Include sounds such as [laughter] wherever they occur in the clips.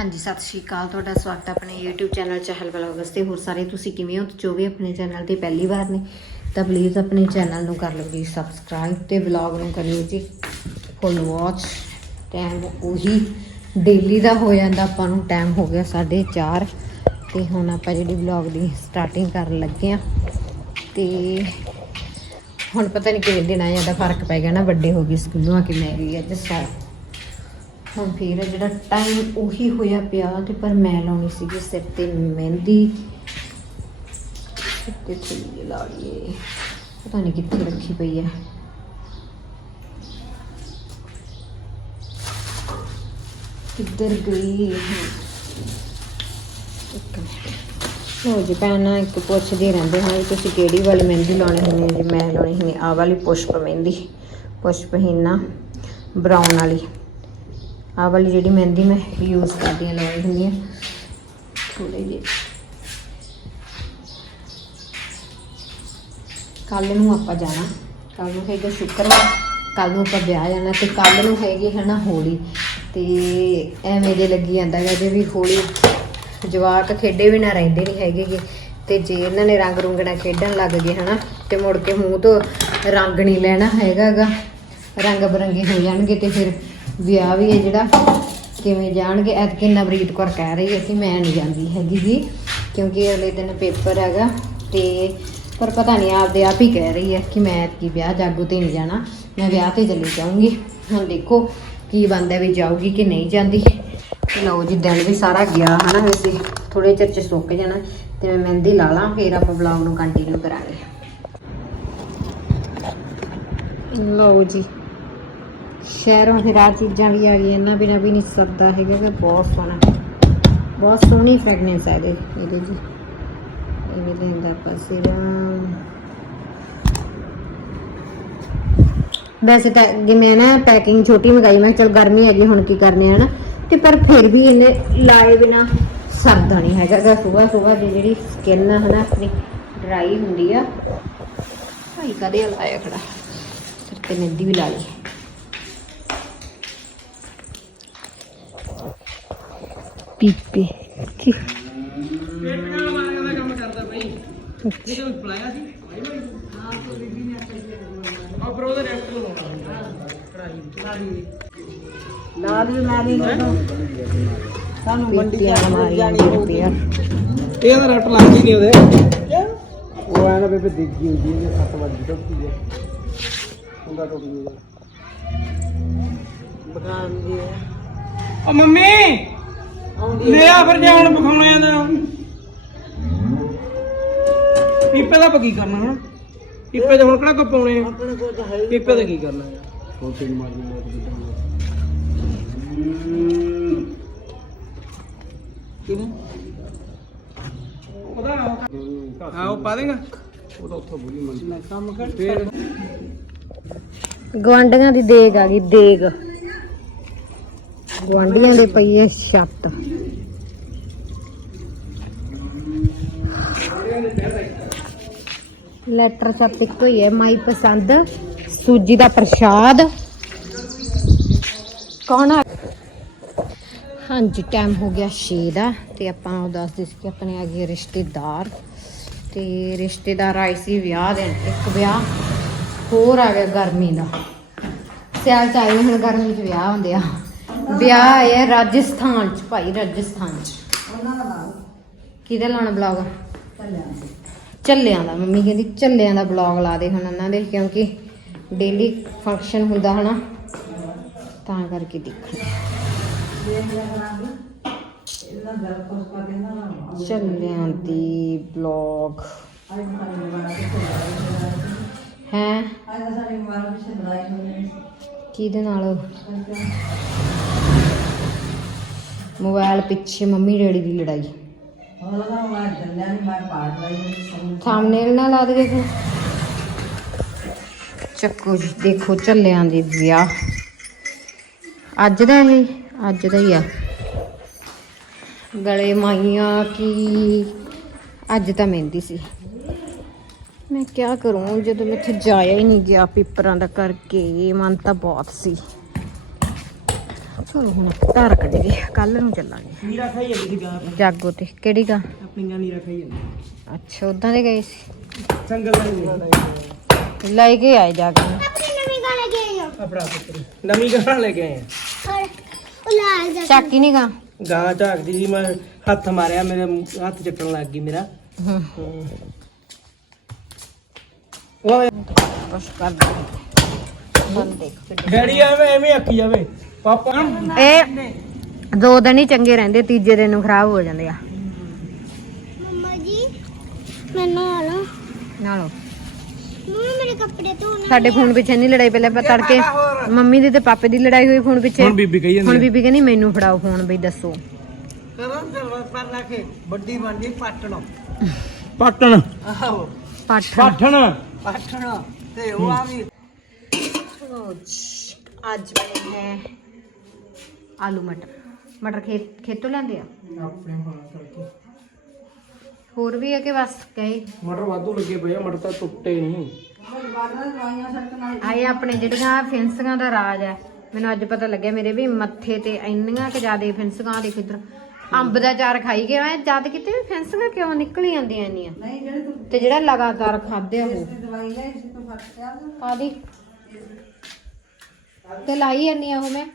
ਹਾਂਜੀ, ਸਤਿ ਸ਼੍ਰੀ ਅਕਾਲ। ਤੁਹਾਡਾ ਸਵਾਗਤ ਹੈ ਆਪਣੇ YouTube ਚੈਨਲ ਚਹਿਲ ਵਲੌਗਸ ਤੇ। ਹੋਰ ਸਾਰੇ ਤੁਸੀਂ ਕਿਵੇਂ ਹੋ? ਜੋ ਵੀ ਆਪਣੇ ਚੈਨਲ ਤੇ ਪਹਿਲੀ ਵਾਰ ਨੇ, ਤਾਂ ਪਲੀਜ਼ ਆਪਣੇ ਚੈਨਲ ਨੂੰ ਕਰ ਲਓ ਜੀ ਸਬਸਕ੍ਰਾਈਬ ਤੇ ਵਲੌਗ ਨੂੰ ਕਰਿਓ ਜੀ। ਫੁੱਲ ਵਾਚ ਟਾਈਮ ਉਹੀ ਡੇਲੀ ਦਾ ਹੋ ਜਾਂਦਾ। ਆਪਾਂ ਨੂੰ ਟਾਈਮ ਹੋ ਗਿਆ 4:30 ਤੇ ਹੁਣ ਆਪਾਂ ਜਿਹੜੀ ਵਲੌਗ ਦੀ ਸਟਾਰਟਿੰਗ ਕਰਨ ਲੱਗੇ ਆ ਤੇ ਹੁਣ ਪਤਾ ਨਹੀਂ ਕਿਵੇਂ ਦਿਨਾਂ ਜ਼ਿਆਦਾ ਫ਼ਰਕ ਪੈ ਗਿਆ ਨਾ ਵੱਡੇ ਹੋ ਗਏ ਸਕੂਲੋਂ ਆ ਕੇ ਮੈਂ ਗਈ ਅੱਜ ਸੌ ਹੁਣ ਫਿਰ ਜਿਹੜਾ ਟਾਈਮ ਉਹੀ ਹੋਇਆ ਪਿਆ ਤੇ ਪਰ ਮੈਂ ਲਾਉਣੀ ਸੀਗੀ ਸਿਰ ਤੇ ਮਹਿੰਦੀ। ਸਿਰ ਤੇ ਥੋੜੀ ਲਾ ਲਈਏ। ਪਤਾ ਨਹੀਂ ਕਿੱਥੇ ਰੱਖੀ ਪਈ ਹੈ ਕਿੱਧਰ ਗਈ ਹੈ ਇੱਕ ਮਿੰਟ। ਹੋ ਜੀ ਭੈਣਾਂ, ਇੱਕ ਪੁੱਛਦੇ ਰਹਿੰਦੇ ਹਾਂ ਤੁਸੀਂ ਕਿਹੜੀ ਵਾਲੀ ਮਹਿੰਦੀ ਲਾਉਣੀ ਹੁੰਦੀ ਹੈ ਜੀ? ਮੈਂ ਲਾਉਣੀ ਹੁੰਦੀ ਆਹ ਵਾਲੀ ਪੁਸ਼ਪ ਮਹਿੰਦੀ। ਪੁਸ਼ਪ ਹੀਨਾ ਬਰਾਊਨ ਵਾਲੀ। ਆਹ ਵਾਲੀ ਜਿਹੜੀ ਮਹਿੰਦੀ ਮੈਂ ਯੂਜ਼ ਕਰਦੀ ਹਾਂ, ਲਾਉਣੀ ਹੁੰਦੀ ਹਾਂ ਥੋੜੇ ਜਿਹੇ। ਕੱਲ ਨੂੰ ਆਪਾਂ ਜਾਣਾ। ਕੱਲ ਨੂੰ ਹੈਗਾ ਸ਼ੁੱਕਰਵਾਰ। ਕੱਲ ਨੂੰ ਆਪਾਂ ਵਿਆਹ ਜਾਣਾ ਤੇ ਕੱਲ ਨੂੰ ਹੈਗੀ ਹੈ ਨਾ ਹੋਲੀ। ਤੇ ਐਵੇਂ ਜੇ ਲੱਗੀ ਜਾਂਦਾ ਹੈ ਜੇ ਵੀ ਹੋਲੀ ਜਵਾਕ ਖੇਡੇ ਵੀ ਨਾ ਰਹਿੰਦੇ ਨਹੀਂ ਹੈਗੇ ਗੇ। ਤੇ ਜੇ ਇਹਨਾਂ ਨੇ ਰੰਗ ਰੁੰਗਣਾ ਖੇਡਣ ਲੱਗ ਗਏ ਹਨਾ, ਤੇ ਮੁੜ ਕੇ ਮੂੰਹ ਤੋਂ ਰੰਗ ਨਹੀਂ ਲੈਣਾ ਹੈਗਾਗਾ ਰੰਗ ਬਰੰਗੇ ਹੋ ਜਾਣਗੇ ਤੇ ਫਿਰ ਵਿਆਹ ਵੀ ਹੈ ਜਿਹੜਾ, ਕਿਵੇਂ ਜਾਣਗੇ? ਐਤਕੀ ਨਵਰੀਤ ਕੌਰ ਕਹਿ ਰਹੀ ਹੈ ਕਿ ਮੈਂ ਨਹੀਂ ਜਾਂਦੀ ਹੈਗੀ ਜੀ, ਕਿਉਂਕਿ ਅਗਲੇ ਦਿਨ ਪੇਪਰ ਹੈਗਾ ਤੇ ਪਰ ਪਤਾ ਨਹੀਂ, ਆਪਦੇ ਆਪ ਹੀ ਕਹਿ ਰਹੀ ਹੈ ਕਿ ਮੈਂ ਐਤਕੀ ਵਿਆਹ ਜਾਗੋ ਤੇ ਨਹੀਂ ਜਾਣਾ, ਮੈਂ ਵਿਆਹ ਤੇ ਚਲੀ ਜਾਊਂਗੀ। ਹੁਣ ਦੇਖੋ ਕੀ ਬੰਦਾ ਵੀ ਜਾਊਗੀ ਕਿ ਨਹੀਂ ਜਾਂਦੀ। ਲਓ ਜੀ, ਦਿਨ ਵੀ ਸਾਰਾ ਗਿਆ ਹਨਾ ਵੈਸੇ ਥੋੜੇ ਚਿਰ ਚ ਸੁੱਕ ਜਾਣਾ, ਤੇ ਮੈਂ ਮਹਿੰਦੀ ਲਾ ਲਾਂ, ਫਿਰ ਆਪਾਂ ਵਲੌਗ ਨੂੰ ਕੰਟੀਨਿਊ ਕਰਾਂਗੇ। ਲਓ ਜੀ ਸ਼ਹਿਰੋਂ ਫਿਰ ਆ ਚੀਜ਼ਾਂ ਵੀ ਆ ਗਈਆਂ ਇਹਨਾਂ ਬਿਨਾਂ ਵੀ ਨਹੀਂ ਸਰਦਾ ਹੈਗਾ ਕਿ ਬਹੁਤ ਸੋਹਣਾ। ਬਹੁਤ ਸੋਹਣੀ ਫ੍ਰੈਗਨੈਂਸ ਹੈ ਇਹਦੇ ਇਹਦੇ ਜੀ। ਇਹ ਵੀ ਲੈਂਦਾ ਆਪਾਂ ਸਿਰਮ ਵੈਸੇ ਤਾਂ ਜੇ ਮੈਂ ਨਾ ਪੈਕਿੰਗ ਛੋਟੀ ਮੰਗਾਈ, ਮੈਂ ਚਲ ਗਰਮੀ ਹੈਗੀ, ਹੁਣ ਕੀ ਕਰਨੇ ਹੈ ਨਾ ਤੇ ਪਰ ਫਿਰ ਵੀ ਇਹਨੇ ਲਾਏ ਬਿਨਾ ਸਰਦਾ ਨਹੀਂ ਹੈਗਾ ਗਾ। ਸੁਬਾ ਸੁਬਾ ਦੀ ਜਿਹੜੀ ਸਕਿਨ ਹੈ ਨਾ ਆਪਣੀ ਡਰਾਈ ਹੁੰਦੀ ਆ, ਭਾਈ ਕਦੇ ਲਾਇਆ ਖੜਾ। ਸਿਰ ਤੇ ਮਹਿੰਦੀ ਵੀ ਲਾ ਲਈ। ਪੀਪੇ। ਕੀ ਨਾਲ ਵੀ ਮੈਂ ਵੀ ਸਾਨੂੰ ਮੰਡੀ ਪੀਪੀਆਂ ਮਾਰੀਆਂ ਪੀਪੀਆਂ ਇਹ ਤਾਂ ਰੱਟ ਲੱਗ ਹੀ ਨਹੀਂ ਉਹਦੇ। ਉਹ ਐ ਨਾ ਬੇਬੇ ਦਿੱਗੀ ਹੁੰਦੀ ਹੈ 7 ਵਜੇ ਕੀ ਹੈ। ਹੁੰਦਾ ਟੁੱਟ ਜੂਗਾ ਬਗਾਨ ਦੀ ਹੈ। ਓ ਮੰਮੀ! ਆਉਂਦੀ ਲੈ ਆ ਫਿਰ ਜਾਣ ਵਿਖਾਉਣੇ ਆ ਤਾਂ। ਪੀਪੇ ਦਾ ਕੀ ਕਰਨਾ ਹੁਣ? ਪੀਪੇ ਤੇ ਹੁਣ ਕਿਹੜਾ ਕੋ ਪਾਉਣੇ ਆ? ਆਪਣੇ ਕੋਲ ਤਾਂ ਹੈ ਹੀ ਪੀਪੇ ਦਾ ਕੀ ਕਰਨਾ? ਯਾਰ ਹੋਰ ਤੇ ਮਾਰਦੀ ਕਿਵੇਂ ਉਹਦਾ ਹਾਂ ਉਹ ਪਾ ਦੇਗਾ। ਉਹ ਤਾਂ ਉੱਥੋਂ ਬੁਲੀ ਮੰਦੀ ਮੈਂ ਕੰਮ ਕਰ ਫੇਰ? ਗਵਾਂਡੀਆਂ ਦੀ ਦੇਗ ਆ ਗਈ ਦੇਗ। ਗਵਾਂਡੀਆਂ ਦੇ ਪਈ ਹੈ ਛੱਤ। ਲੈਟਰ ਸਭ ਇੱਕੋ ਹੀ ਹੈ, ਮਾਈ ਪਸੰਦ। ਸੂਜੀ ਦਾ ਪ੍ਰਸ਼ਾਦ। ਕੌਣ ਆ? ਹਾਂਜੀ ਟਾਈਮ ਹੋ ਗਿਆ 6 ਦਾ ਤੇ ਆਪਾਂ ਉਹ ਦੱਸਦੇ ਸੀ ਕਿ ਆਪਣੇ ਆ ਗਏ ਰਿਸ਼ਤੇਦਾਰ। ਤੇ ਰਿਸ਼ਤੇਦਾਰ ਆਏ ਸੀ ਵਿਆਹ ਦੇ ਇੱਕ ਵਿਆਹ ਹੋਰ ਆ ਗਿਆ ਗਰਮੀ ਦਾ। ਸਿਆਲ ਚ ਆਏ ਹੁਣ ਗਰਮੀ ਚ ਵਿਆਹ ਹੁੰਦੇ ਆ। ਵਿਆਹ ਆਇਆ ਰਾਜਸਥਾਨ ਚ, ਭਾਈ, ਰਾਜਸਥਾਨ ਚ। ਕਿਹਦਾ ਲਾਉਣਾ ਬਲੌਗ? ਚੱਲਿਆਂ ਦਾ। ਮੰਮੀ ਕਹਿੰਦੀ ਚੱਲਿਆਂ ਦਾ ਬਲੌਗ ਲਾ ਦੇ ਹੁਣ ਉਹਨਾਂ ਦੇ, ਕਿਉਂਕਿ ਡੇਲੀ ਫੰਕਸ਼ਨ ਹੁੰਦਾ ਹਨਾ। ਤਾਂ ਕਰਕੇ ਦੇਖਣਾ ਚੱਲਿਆਂ ਦੀ ਬਲੌਗ ਹੈ? ਕਿਹਦੇ ਨਾਲ? ਮੋਬਾਈਲ ਪਿੱਛੇ ਮੰਮੀ ਡੈਡੀ ਦੀ ਲੜਾਈ। ਥੰਬਨੇਲ ਨਾਲ ਲਾ ਦੇ ਤੂੰ। ਚੱਕੋ ਜੀ ਦੇਖੋ ਚੱਲਿਆਂ ਦੇ ਵਿਆਹ। ਅੱਜ ਦਾ ਇਹ ਅੱਜ ਦਾ ਹੀ ਆ। ਗਲੇ ਮਾਈਆਂ ਕੀ? ਅੱਜ ਤਾਂ ਮਹਿੰਦੀ ਸੀ। ਮੈਂ ਕੀ ਕਰੂੰ ਜਦੋਂ ਮੈਥੇ ਜਾਇਆ ਹੀ ਨਹੀਂ ਗਿਆ ਪੇਪਰਾਂ ਦਾ ਕਰਕੇ ਮਨ ਤਾਂ ਬਹੁਤ ਸੀ। ਚਲੋ ਹੁਣ ਧਾਰ ਕੱਢ ਗਏ ਕੱਲ ਨੂੰ ਚੱਲਾਂਗੇ। ਨੀਰਾ ਖਾਈ ਜਾਂਦੀ ਸੀ ਗਾਂ ਜਾਗੋ ਤੇ ਕਿਹੜੀ ਗਾ? ਆਪਣੀਆਂ ਨੀਰਾ ਖਾਈ ਜਾਂਦੀ। ਅੱਛਾ ਉਦਾਂ ਦੇ ਗਏ ਸੀ? ਸੰਗਲ ਲੈ ਲੈ ਕੇ ਆਏ ਜਾ ਕੇ। ਆਪਣਾ ਪੁੱਤਰ। ਨਵੀਂ ਗਾਂ ਲੈ ਕੇ ਆਏ ਆ। ਚੱਕ ਹੀ ਨਹੀਂ ਗਾ? ਗਾਂ ਝਾਕਦੀ ਸੀ ਮੈਂ ਹੱਥ ਮਾਰਿਆ ਮੇਰੇ ਹੱਥ ਚੱਟਣ ਲੱਗ ਗਈ ਮੇਰਾ। ਓਏ ਬਸ ਕਰ ਦੇ। ਡੈਡੀ ਐਵੇਂ ਐਵੇਂ ਆਖੀ ਜਾਵੇ। ਪਾਪਾ ਇਹ ਦੋ ਦਿਨ ਹੀ ਚੰਗੇ ਰਹਿੰਦੇ ਤੀਜੇ ਦਿਨ ਨੂੰ ਖਰਾਬ ਹੋ ਜਾਂਦੇ ਆ। ਮੰਮਾ ਜੀ ਮੈਂ ਨਾ ਲਾ ਨਾਲੋ ਮੰਮਾ ਮੇਰੇ ਕੱਪੜੇ ਧੋਣੇ ਸਾਡੇ ਫੋਨ ਪਿੱਛੇ ਨਹੀਂ ਲੜਾਈ ਪਹਿਲਾਂ ਆਪਾਂ ਤੜਕੇ ਮੰਮੀ ਦੀ ਤੇ ਪਾਪੇ ਦੀ ਲੜਾਈ ਹੋਈ ਫੋਨ ਪਿੱਛੇ। ਹੁਣ ਬੀਬੀ ਕਹੀ ਹੁਣ ਜਾਂਦੀ ਬੀਬੀ ਕਹਿੰਦੀ ਮੈਨੂੰ ਫੜਾਓ ਫੋਨ ਬਈ ਦੱਸੋ। ਕਰਨ ਚਲਵਾ ਪਰ ਲਾ ਕੇ ਵੱਡੀ ਬਣਦੀ ਪਾਟਣ। ਪਾਟਣ। ਆਹੋ। ਪਾਠ ਪਾਠਣ ਪਾਟਣ। ਤੇ ਉਹ ਆ ਵੀ। ਅੱਜ ਬਣੇ ਹੈ ਆਲੂ ਮਟਰ। ਮਟਰ ਖੇਤ ਖੇਤੋਂ ਲੈਂਦੇ ਆ? ਆਪਣੇ ਹਾਂ ਕਰਕੇ ਹੋਰ ਵੀ ਹੈ ਕਿ ਬਸ ਕਹੇ? ਮਟਰ ਵਾਧੂ ਲੱਗੇ ਪਏ ਆ ਮਟਰ ਤਾਂ ਟੁੱਟੇ ਨਹੀਂ ਆਏ ਆਪਣੇ ਜਿਹੜੀਆਂ ਫਿੰਸੀਆਂ ਦਾ ਰਾਜ ਹੈ ਮੈਨੂੰ ਅੱਜ ਪਤਾ ਲੱਗਿਆ ਮੇਰੇ ਵੀ ਮੱਥੇ ਤੇ ਇੰਨੀਆਂ ਕਿ ਜ਼ਿਆਦੇ ਫਿੰਸੀਆਂ ਦੇ ਖਿੱਦਰ ਅੰਬ ਦਾ ਚਾਰ ਖਾਈ ਗਿਆ ਮੈਂ। ਜਦ ਕਿਤੇ ਵੀ ਫਿੰਸੀਆਂ ਕਿਉਂ ਨਿਕਲ ਜਾਂਦੀਆਂ ਇੰਨੀਆਂ? ਨਹੀਂ ਜਿਹੜੇ ਤੂੰ ਤੇ ਜਿਹੜਾ ਲਗਾਤਾਰ ਖਾਦੇ ਉਹ। ਦਵਾਈ ਲੈ ਇਸ ਤੋਂ ਫ਼ਰਕ ਪਿਆ ਨਾ। ਕਾਦੀ ਤੇ ਲਾਈ ਜਾਂਦੀ ਆ ਉਹ ਮੈਂ।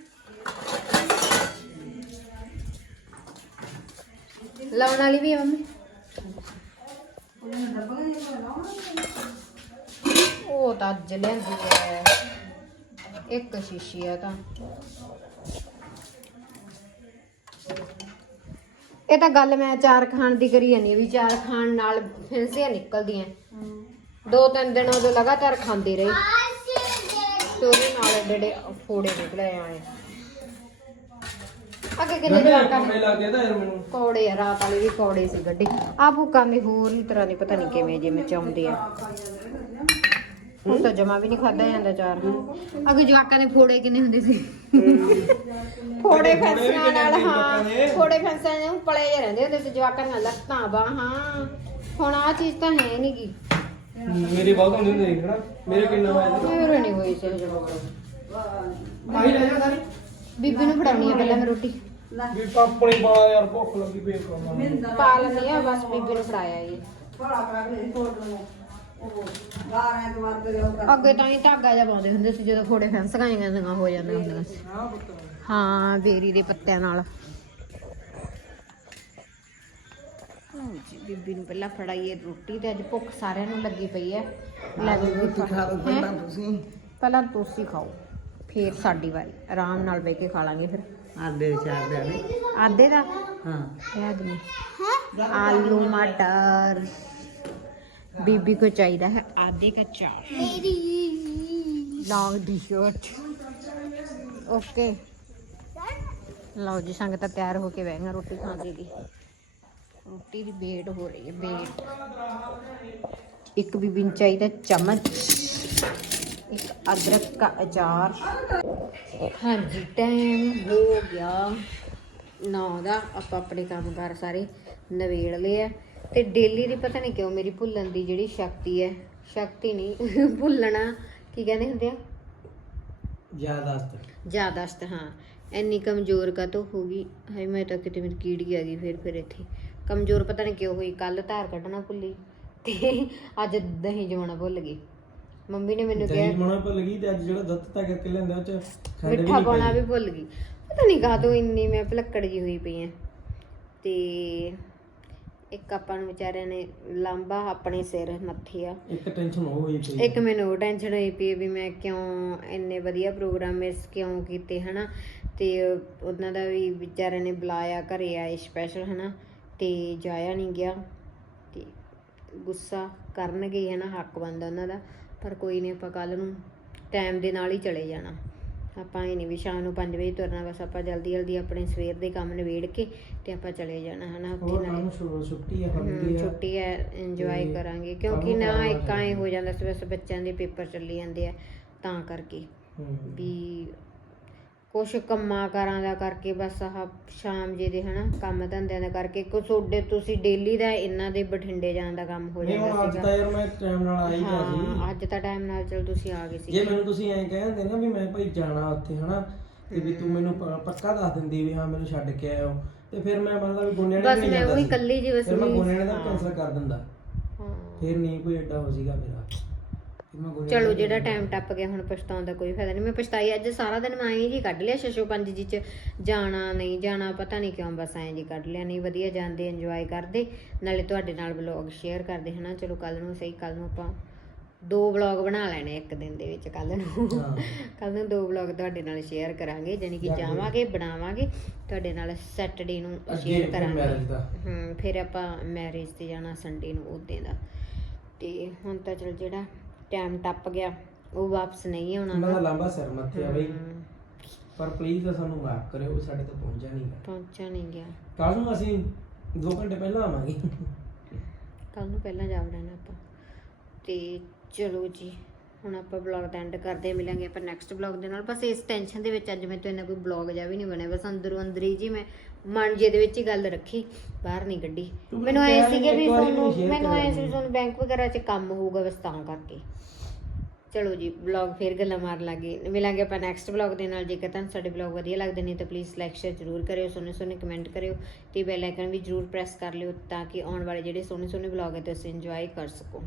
ਲਾਉਣ ਵਾਲੀ ਵੀ ਆ ਮੰਮੀ। ਉਹ ਤਾਂ ਅੱਜ ਲਿਆਂਦੀ ਹੈ ਇੱਕ ਸ਼ੀਸ਼ੀ ਆ ਤਾਂ। ਇਹ ਤਾਂ ਗੱਲ ਮੈਂ ਚਾਰ ਖਾਣ ਦੀ ਕਰੀ ਜਾਂਦੀ ਵੀ ਚਾਰ ਖਾਣ ਨਾਲ ਫਿੰਸੀਆਂ ਨਿਕਲਦੀਆਂ। ਦੋ ਤਿੰਨ ਦਿਨ ਉਦੋਂ ਲਗਾਤਾਰ ਖਾਂਦੀ ਰਹੀ। ਤੇ ਉਹਦੇ ਨਾਲ ਏਡੇ ਏਡੇ ਫੋੜੇ ਨਿਕਲੇ ਆਏ ਅੱਗੇ ਕਿੰਨੇ ਜਵਾਕਾਂ ਨੇ ਲੱਗਦੇ ਤਾਂ ਯਾਰ ਮੈਨੂੰ? ਕੌੜੇ ਆ ਰਾਤ ਵਾਲੇ ਵੀ ਕੌੜੇ ਸੀ ਗੱਡੀ। ਆ ਭੁੱਕਾਂ ਦੀ ਹੋਰ ਹੀ ਤਰ੍ਹਾਂ ਦੀ ਪਤਾ ਨਹੀਂ ਕਿਵੇਂ ਜਿਵੇਂ ਚਾਉਂਦੇ ਆ। ਹੁਣ ਤਾਂ ਜਮਾ ਵੀ ਨਹੀਂ ਖਾਦਾ ਜਾਂਦਾ ਚਾਰ। ਅੱਗੇ ਜਵਾਕਾਂ ਦੇ ਫੋੜੇ ਕਿੰਨੇ ਹੁੰਦੇ ਸੀ? ਫੋੜੇ ਫੈਂਸਿਆਂ ਨਾਲ ਹਾਂ। ਫੋੜੇ ਫੈਂਸਿਆਂ ਨੂੰ ਪਲੇ ਜਿਹੇ ਰਹਿੰਦੇ ਹੁੰਦੇ ਸੀ ਜਵਾਕਾਂ ਦੀਆਂ ਲੱਤਾਂ ਬਾਹਾਂ। ਹੁਣ ਆ ਚੀਜ਼ ਤਾਂ ਹੈ ਨਹੀਂ ਗੀ। ਮੇਰੇ ਬਹੁਤ ਹੁੰਦੇ ਹੁੰਦੇ ਸੀ ਹਨਾ? ਮੇਰੇ ਕਿੰਨਾ ਹੋਇਆ ਸੀ? ਮੇਰੇ ਨਹੀਂ ਹੋਈ ਸੀ ਜਵਾਕਾਂ ਆਹੀ ਲੈ ਜਾ ਸਾਰੇ। ਬੀਬੀ ਨੂੰ ਫੜਾਉਣੀ ਆ ਪਹਿਲਾਂ ਮੈਂ ਰੋਟੀ। ਵੀ ਪਾਪਣੇ ਬਾਲਾ ਯਾਰ ਭੁੱਖ ਲੱਗੀ ਪਈ ਕਰਨਾ ਪਾ ਲੈਂਦੀ ਆ ਬਸ ਬੀਬੀ ਨੂੰ ਫੜਾਇਆ ਇਹ ਥੋੜਾ ਕਰ ਦੇ ਛੋੜ ਨੂੰ। ਉਹ ਗਾਰਾਂ ਦੇ ਵਾਰ ਤੇ ਉਹ ਕਰ ਅੱਗੇ ਤਾਂ ਹੀ ਧਾਗਾ ਜਿਹਾ ਪਾਉਂਦੇ ਹੁੰਦੇ ਸੀ ਜਦੋਂ ਫੋੜੇ ਫੈਂਸ ਗਾਈਆਂ ਦੀਆਂ ਹੋ ਜਾਂਦੀਆਂ ਹੁੰਦੀਆਂ ਸੀ। ਹਾਂ ਪੁੱਤ। ਹਾਂ ਬੇਰੀ ਦੇ ਪੱਤਿਆਂ ਨਾਲ। ਲਓ ਜੀ ਬੀਬੀ ਨੂੰ ਪਹਿਲਾਂ ਫੜਾਈਏ ਰੋਟੀ ਤੇ ਅੱਜ ਭੁੱਖ ਸਾਰਿਆਂ ਨੂੰ ਲੱਗੀ ਪਈ ਹੈ ਲੈ ਬੀਬੀ ਰੋਟੀ ਖਾ ਲਓ ਪਹਿਲਾਂ? ਤੁਸੀਂ। ਪਹਿਲਾਂ ਤੁਸੀਂ ਖਾਓ ਫੇਰ ਸਾਡੀ ਵਾਰੀ। ਆਰਾਮ ਨਾਲ ਬਹਿ ਕੇ ਖਾ ਲਾਂਗੇ ਫਿਰ। ਆਂਡੇ ਚਾਰ ਦੇ ਆਲੇ ਆਦੇ ਦਾ ਹਾਂ ਇਹ ਆਦਮੀ ਆਲੂ ਮਟਰ बीबी को चाहिए है आधे का चार लॉन्ग टी शर्ट ओके ਲਓ ਜੀ ਸੰਗਤਾਂ ਤਿਆਰ ਹੋ ਕੇ ਬਹਿ ਗਈਆਂ ਰੋਟੀ ਖਾਣ ਦੇ ਲਈ ਰੋਟੀ ਦੀ ਵੇਟ ਹੋ ਰਹੀ ਹੈ ਵੇਟ ਇੱਕ ਬੀਬੀ ਨੂੰ ਚਾਹੀਦਾ ਚਮਚ ਇੱਕ ਅਦਰਕ ਦਾ ਅਚਾਰ। ਹਾਂਜੀ ਟਾਈਮ ਹੋ ਗਿਆ। ਨੌ ਦਾ ਆਪਾਂ ਆਪਣੇ ਕੰਮਕਾਰ ਸਾਰੇ ਨਵੇੜ ਲਏ ਆ। ਤੇ ਡੇਲੀ ਦੀ ਪਤਾ ਨਹੀਂ ਕਿਉਂ ਮੇਰੀ ਭੁੱਲਣ ਦੀ ਜਿਹੜੀ ਸ਼ਕਤੀ ਹੈ ਸ਼ਕਤੀ ਨਹੀਂ [laughs] ਭੁੱਲਣਾ ਕੀ ਕਹਿੰਦੇ ਹੁੰਦੇ ਆ? ਜ਼ਿਆਦਾਸਤ। ਯਾਦਾਸ਼ਤ ਹਾਂ। ਇੰਨੀ ਕਮਜ਼ੋਰ ਕਾ ਹੋ ਗਈ? ਹਾਏ ਮੈਂ ਤਾਂ ਕਿਤੇ ਮੇਰੀ ਕੀੜੀ ਆ ਗਈ ਫਿਰ ਫਿਰ ਇੱਥੇ। ਕਮਜ਼ੋਰ ਪਤਾ ਨਹੀਂ ਕਿਉਂ ਹੋਈ ਕੱਲ ਧਾਰ ਕੱਢਣਾ ਭੁੱਲੀ। ਤੇ ਅੱਜ ਦਹੀਂ ਜਮਾਉਣਾ ਭੁੱਲ ਗਈ। ਮੰਮੀ ਨੇ ਮੈਨੂੰ ਕਿਹਾ ਦਹੀਂ ਮਣਾ ਭੁੱਲ ਗਈ ਤੇ ਅੱਜ ਜਿਹੜਾ ਦੁੱਧ ਤਾਂ ਕਰਕੇ ਲੈਂਦਾ ਉਹ ਚ ਖੰਡ ਵੀ ਮਿੱਠਾ ਨਹੀਂ ਪਾਉਣਾ ਵੀ ਭੁੱਲ ਗਈ। ਪਤਾ ਨਹੀਂ ਕਾਹਤੋਂ ਇੰਨੀ ਮੈਂ ਭਲੱਕੜ ਜੀ ਹੋਈ ਪਈ ਐ ਤੇ ਇੱਕ ਆਪਾਂ ਨੂੰ ਵਿਚਾਰਿਆਂ ਨੇ ਲਾਂਬਾ ਆਪਣੇ ਸਿਰ ਮੱਥੇ ਆ ਇੱਕ ਟੈਨਸ਼ਨ ਹੋ ਹੋਈ ਪਈ। ਇੱਕ ਮੈਨੂੰ ਉਹ ਟੈਨਸ਼ਨ ਹੋਈ ਪਈ ਵੀ ਮੈਂ ਕਿਉਂ ਇੰਨੇ ਵਧੀਆ ਪ੍ਰੋਗਰਾਮ ਮਿਸ ਕਿਉਂ ਕੀਤੇ ਹਨਾ? ਤੇ ਉਹਨਾਂ ਦਾ ਵੀ ਵਿਚਾਰਿਆਂ ਨੇ ਬੁਲਾਇਆ ਘਰੇ ਆਏ ਸਪੈਸ਼ਲ ਹਨਾ? ਤੇ ਜਾਇਆ ਨਹੀਂ ਗਿਆ। ਤੇ ਗੁੱਸਾ ਕਰਨਗੇ ਹਨਾ? ਹੱਕ ਬਣਦਾ ਉਹਨਾਂ ਦਾ। ਪਰ ਕੋਈ ਨਹੀਂ ਆਪਾਂ ਕੱਲ ਨੂੰ ਟਾਈਮ ਦੇ ਨਾਲ ਹੀ ਚਲੇ ਜਾਣਾ ਆਪਾਂ ਇਹ ਨਹੀਂ ਵੀ ਸ਼ਾਮ ਨੂੰ 5 ਵਜੇ ਤੁਰਨਾ ਬਸ ਆਪਾਂ ਜਲਦੀ ਜਲਦੀ ਆਪਣੇ ਸਵੇਰ ਦੇ ਕੰਮ ਨਿਬੇੜ ਕੇ ਤੇ ਆਪਾਂ ਚਲੇ ਜਾਣਾ ਹਨਾ ਉੱਥੇ ਹੋਰ ਨਾਲੇ ਛੁੱਟੀ ਹਲਦੀ ਆ ਛੁੱਟੀ ਹੈ ਇੰਜੋਏ ਕਰਾਂਗੇ ਕਿਉਂਕਿ ਨਾ। ਇੱਕ ਐ ਹੋ ਜਾਂਦਾ ਸਵੇਸ ਬੱਚਿਆਂ ਦੇ ਪੇਪਰ ਚੱਲੀ ਜਾਂਦੇ ਆ ਤਾਂ ਕਰਕੇ ਹੂੰ। ਵੀ ਕੁਛ ਕੰਮਾਂ ਕਾਰਾਂ ਦਾ ਕਰਕੇ ਬਸ ਆਹ ਸ਼ਾਮ ਜੇ ਦੇ ਹਨਾ ਕੰਮ ਧੰਦਿਆਂ ਦਾ ਕਰਕੇ। ਕੁਛ ਤੁਹਾਡੇ ਤੁਸੀਂ ਡੇਲੀ ਦਾ ਇਹਨਾਂ ਦੇ ਬਠਿੰਡੇ ਜਾਣ ਦਾ ਕੰਮ ਹੋ ਨਹੀਂ ਹੁਣ ਜਾਂਦਾ ਅੱਜ ਸੀਗਾ। ਤਾਂ ਯਾਰ ਮੈਂ ਟਾਈਮ ਨਾਲ ਆ ਹੀ ਗਿਆ ਹਾਂ ਸੀ ਅੱਜ ਤਾਂ ਟਾਈਮ ਨਾਲ ਚਲ ਤੁਸੀਂ ਆ ਗਏ ਜੇ ਸੀ ਮੈਨੂੰ ਤੁਸੀਂ ਐਂ ਕਹਿੰਦੇ ਨਾ ਵੀ ਮੈਂ ਭਾਈ ਜਾਣਾ ਉੱਥੇ ਹਨਾ ਤੇ ਵੀ ਤੂੰ ਮੈਨੂੰ ਪ- ਪੱਕਾ ਦੱਸ ਦਿੰਦੀ ਵੀ ਹਾਂ ਮੈਨੂੰ ਛੱਡ ਕੇ ਆਇਓ। ਤੇ ਫਿਰ ਮੈਂ ਮਤਲਬ ਵੀ ਗੁੰਨਿਆ ਬਸ ਮੈਂ ਉਹੀ ਕੱਲੀ ਜੀ ਬਸ ਫਿਰ ਮੈਂ ਵੀ- ਗੁੰਨਿਆ ਦਾ ਕੈਂਸਲ ਕਰ ਦਿੰਦਾ। ਹਾਂ। ਫਿਰ ਨਹੀਂ ਕੋਈ ਐਡਾ ਹੋ ਸੀਗਾ ਮੇਰਾ। ਚਲੋ ਜਿਹੜਾ ਟਾਈਮ ਟੱਪ ਗਿਆ ਹੁਣ ਪਛਤਾਉਣ ਦਾ ਕੋਈ ਫਾਇਦਾ ਨਹੀਂ। ਮੈਂ ਪਛਤਾਈ ਅੱਜ ਸਾਰਾ ਦਿਨ ਮੈਂ ਐਂ ਜੀ ਕੱਢ ਲਿਆ ਛਸ਼ੋ ਪੰਜ ਜੀ ਚ। ਜਾਣਾ ਨਹੀਂ ਜਾਣਾ ਪਤਾ ਨਹੀਂ ਕਿਉਂ ਬਸ ਐਂ ਜੀ ਕੱਢ ਲਿਆ। ਨਹੀਂ ਵਧੀਆ ਜਾਂਦੇ ਇੰਜੋਏ ਕਰਦੇ। ਨਾਲੇ ਤੁਹਾਡੇ ਨਾਲ ਵਲੌਗ ਸ਼ੇਅਰ ਕਰਦੇ ਹਨਾ। ਚਲੋ ਕੱਲ ਨੂੰ ਸਹੀ ਕੱਲ ਨੂੰ ਆਪਾਂ ਦੋ ਵਲੌਗ ਬਣਾ ਲੈਣੇ ਇੱਕ ਦਿਨ ਦੇ ਵਿੱਚ ਕੱਲ ਨੂੰ। ਹਾਂ। ਕੱਲ ਨੂੰ ਦੋ ਵਲੌਗ ਤੁਹਾਡੇ ਨਾਲ ਸ਼ੇਅਰ ਕਰਾਂਗੇ ਜਾਨੀ ਕਿ ਜਾਵਾਂਗੇ ਬਣਾਵਾਂਗੇ। ਤੁਹਾਡੇ ਨਾਲ ਸੈਟਰਡੇ ਨੂੰ ਸ਼ੇਅਰ ਕਰਾਂਗੇ। ਹਮ ਫਿਰ ਆਪਾਂ ਮੈਰਿਜ ਤੇ ਜਾਣਾ ਸੰਡੇ ਨੂੰ ਉਹਦੇ ਦਾ। ਤੇ ਹੁਣ ਤਾਂ ਚਲ ਜਿਹੜਾ ਟਾਈਮ ਟੱਪ ਗਿਆ ਉਹ ਵਾਪਸ ਨਹੀਂ ਆਉਣਾ। ਉਹਨਾਂ ਦਾ ਲੰਬਾ ਸਿਰ ਮੱਥੇ ਆ ਬਈ। ਹਮ, ਪਰ ਪਲੀਜ਼ ਸਾਨੂੰ ਮਾਫ ਕਰਿਓ ਸਾਡੇ ਤੋਂ ਪਹੁੰਚਿਆ ਨਹੀਂ ਗਾ। ਪਹੁੰਚਿਆ ਨਹੀਂ ਗਿਆ। ਕੱਲ ਨੂੰ ਅਸੀਂ 2 ਘੰਟੇ ਪਹਿਲਾਂ ਆਵਾਂਗੇ। ਕੱਲ ਨੂੰ ਪਹਿਲਾਂ ਜਾ ਵੜਨਾ ਆਪਾਂ। ਤੇ ਚਲੋ ਜੀ ਹੁਣ ਆਪਾਂ ਬਲੌਗ ਦਾ ਐਂਡ ਕਰਦੇ ਹਾਂ, ਮਿਲਾਂਗੇ ਆਪਾਂ ਨੈਕਸਟ ਬਲੌਗ ਦੇ ਨਾਲ। ਬਸ ਇਸ ਟੈਨਸ਼ਨ ਦੇ ਵਿੱਚ ਅੱਜ ਮੈਂ ਤੋਂ ਇੰਨਾ ਕੋਈ ਬਲੌਗ ਜਿਹਾ ਵੀ ਨਹੀਂ ਬਣਿਆ। ਬਸ ਅੰਦਰੋਂ ਅੰਦਰ ਹੀ ਜੀ ਮੈਂ ਮਨ ਜੇ ਦੇ ਵਿੱਚ ਹੀ ਗੱਲ ਰੱਖੀ ਬਾਹਰ ਨਹੀਂ ਕੱਢੀ। ਤੂੰ ਮੈਨੂੰ ਮੈਨੂੰ ਐ ਕਿਹਾ ਸੀਗਾ ਵੀ ਇੱਕ ਵਾਰੀ ਵੀ ਤੁਹਾਨੂੰ share ਮੈਨੂੰ ਐ ਸੀ। ਤੁਹਾਨੂੰ ਬੈਂਕ ਵਗੈਰਾ 'ਚ ਕੰਮ ਹੋਊਗਾ ਬਸ ਤਾਂ ਕਰਕੇ। ਚਲੋ ਜੀ ਬਲੌਗ ਫੇਰ ਗੱਲਾਂ ਮਾਰ ਲਾਂਗੇ। ਮਿਲਾਂਗੇ ਆਪਾਂ ਨੈਕਸਟ ਬਲੌਗ ਦੇ ਨਾਲ। ਜੇਕਰ ਤੁਹਾਨੂੰ ਸਾਡੇ ਬਲੌਗ ਵਧੀਆ ਲੱਗਦੇ ਨੇ ਤਾਂ ਪਲੀਜ਼ ਲਾਈਕ ਸ਼ੇਅਰ ਜ਼ਰੂਰ ਕਰਿਓ ਸੋਹਣੇ ਸੋਹਣੇ ਕਮੈਂਟ ਕਰਿਓ ਤੇ ਬੈਲ ਆਈਕਨ ਵੀ ਜ਼ਰੂਰ ਪ੍ਰੈਸ ਕਰ ਲਿਓ ਤਾਂ ਕਿ ਆਉਣ ਵਾਲੇ ਜਿਹੜੇ ਸੋਹਣੇ ਸੋਹਣੇ ਬਲੌਗ ਹੈ ਤੁਸੀਂ ਇੰਜੋਏ ਕਰ ਸਕੋ।